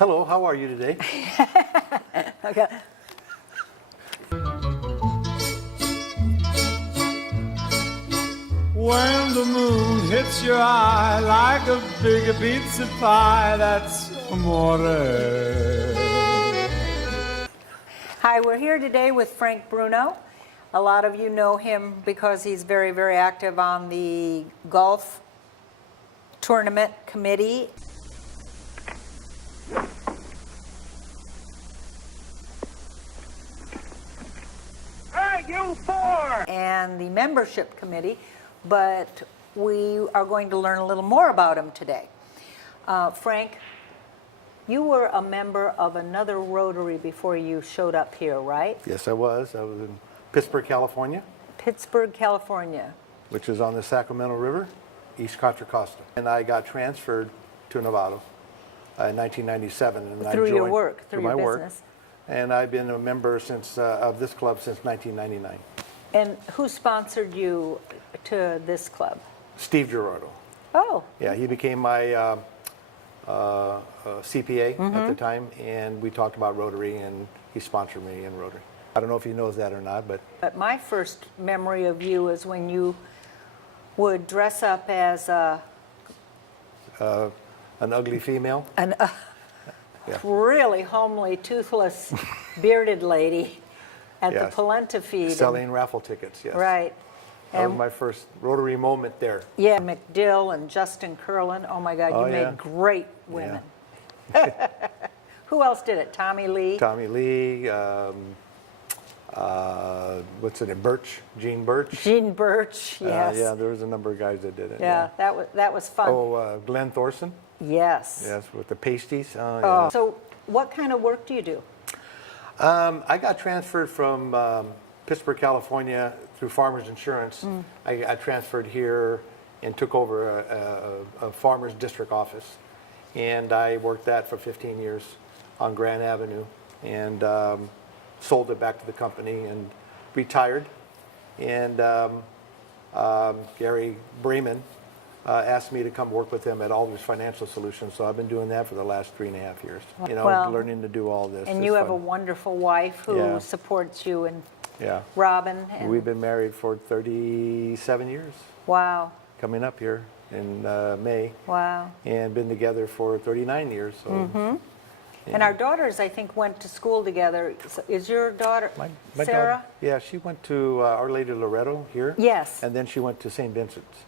Hello, how are you today? Okay. When the moon hits your eye like a big pizza pie, that's amore. Hi, we're here today with Frank Bruno. A lot of you know him because he's very, very active on the golf tournament committee. Hey, you four! And the membership committee, but we are going to learn a little more about him today. Frank, you were a member of another Rotary before you showed up here, right? Yes, I was. I was in Pittsburgh, California, Pittsburgh, California. which is on the Sacramento River, East Contra Costa. And I got transferred to Novato in 1997. And I Through your joined- work, through my your work. business. And I've been a member since of this club since 1999. And who sponsored you to this club? Steve Gerardo. Oh, Yeah, he became my CPA at the time, and we talked about Rotary, and he sponsored me in Rotary. I don't know if he knows that or not, but but my first memory of you is when you would dress up as an ugly female. an Yeah. really homely, toothless, bearded lady at Yes. the polenta feed. Selling raffle tickets, yes. Right. That was And my first Rotary moment there. yeah, McDill and Justin Curlin. Oh my God, Oh, you yeah. made great women. Who else did it? Tommy Lee? Tommy Lee, what's it name? Birch, Gene Birch. Gene Birch, yes. Yeah, there was a number of guys that did it. Yeah, that was fun. Oh, Glenn Thorson. Yes. Yes, with the pasties. Oh, Oh, yeah. so what kind of work do you do? I got transferred from Pittsburgh, California through Farmers Insurance. I got transferred here and took over a Farmers District office. And I worked that for 15 years on Grand Avenue and sold it back to the company and retired. And Gary Bremen asked me to come work with him at Alders Financial Solutions. So I've been doing that for the last 3.5 years. You know, Well, learning to do all this. And It's you have fun. a wonderful wife who Yeah. supports you, and Yeah. Robin. And We've been married for 37 years, wow, coming up here in May, wow. and been together for 39 years. So, And our daughters, I think, went to school together. So is your daughter, my Sarah? daughter, yeah, she went to Our Lady of Loretto here. Yes. And then she went to St. Vincent's.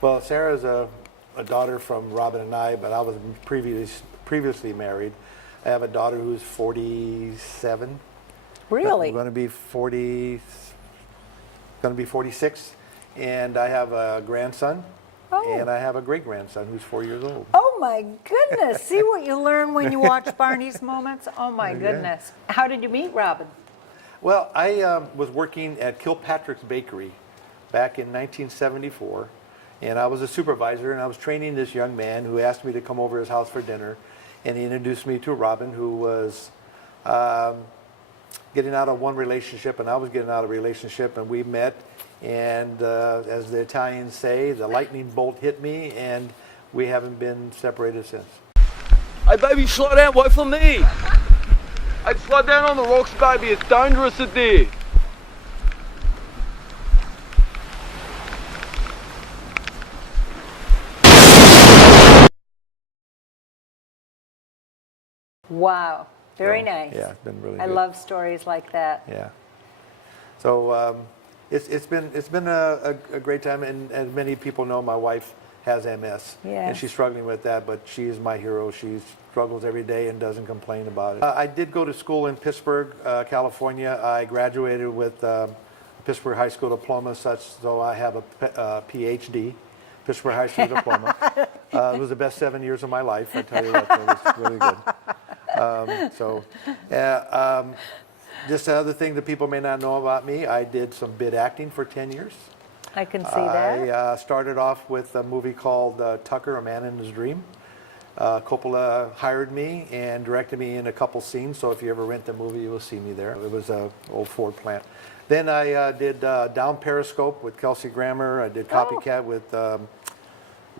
Well, Sarah's a daughter from Robin and I, but I was previously married. I have a daughter who's 47. Really? I'm going to be 46, and I have a grandson, Oh. and I have a great-grandson who's 4 years old. Oh my goodness. See what you learn when you watch Barney's Moments? Oh my goodness. How did you meet Robin? Well, I was working at Kilpatrick's Bakery back in 1974, and I was a supervisor, and I was training this young man who asked me to come over to his house for dinner, and he introduced me to Robin, who was getting out of one relationship, and I was getting out of a relationship, and we met, and as the Italians say, the lightning bolt hit me, and we haven't been separated since. Hey, baby, slow down. Wait for me. Hey, slow down on the rocks, baby. It's dangerous in there. Wow. Very So, nice. Yeah, it's been really I good. love stories like that. Yeah. So it's been a great time, and as many people know, my wife has MS, and Yes. she's struggling with that. But she is my hero. She struggles every day and doesn't complain about it. I did go to school in Pittsburgh, California. I graduated with Pittsburgh High School diploma, so I have a PhD, Pittsburgh High School diploma. It was the best 7 years of my life. I tell you what, it was really good. Just another thing that people may not know about me, I did some bid acting for 10 years. I can see that. I started off with a movie called Tucker, A Man in His Dream. Coppola hired me and directed me in a couple scenes, so if you ever rent the movie, you will see me there. It was an old Ford plant. Then I did Down Periscope with Kelsey Grammer. I did Copycat with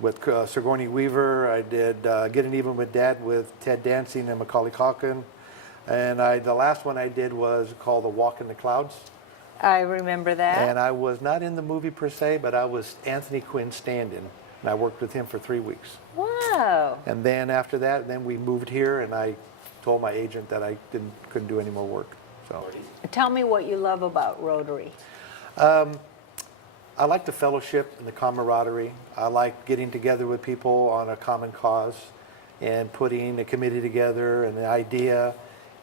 with Sigourney Weaver. I did Getting Even with Dad with Ted Dancing and Macaulay Culkin. And the last one I did was called The Walk in the Clouds. I remember that. And I was not in the movie per se, but I was Anthony Quinn's stand-in. And I worked with him for 3 weeks. Wow. And then after that, then we moved here, and I told my agent that I couldn't do any more work. So Tell me what you love about Rotary. I like the fellowship and the camaraderie. I like getting together with people on a common cause and putting a committee together and an idea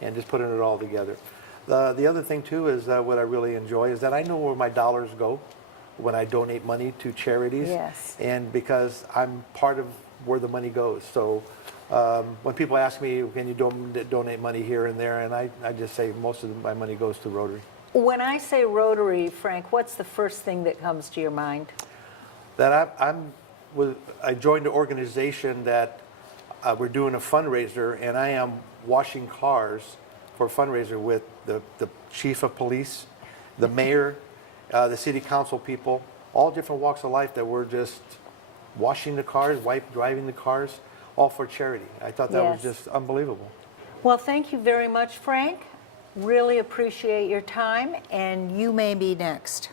and just putting it all together. The other thing too is what I really enjoy is that I know where my dollars go when I donate money to charities. Yes. And because I'm part of where the money goes. So when people ask me, can you donate money here and there, and I just say most of my money goes to Rotary. When I say Rotary, Frank, what's the first thing that comes to your mind? That I joined an organization that we're doing a fundraiser, and I am washing cars for a fundraiser with the chief of police, the mayor, the city council people, all different walks of life that we're just washing the cars, driving the cars, all for charity. I thought that was Yes. just unbelievable. Well, thank you very much, Frank. Really appreciate your time, and you may be next.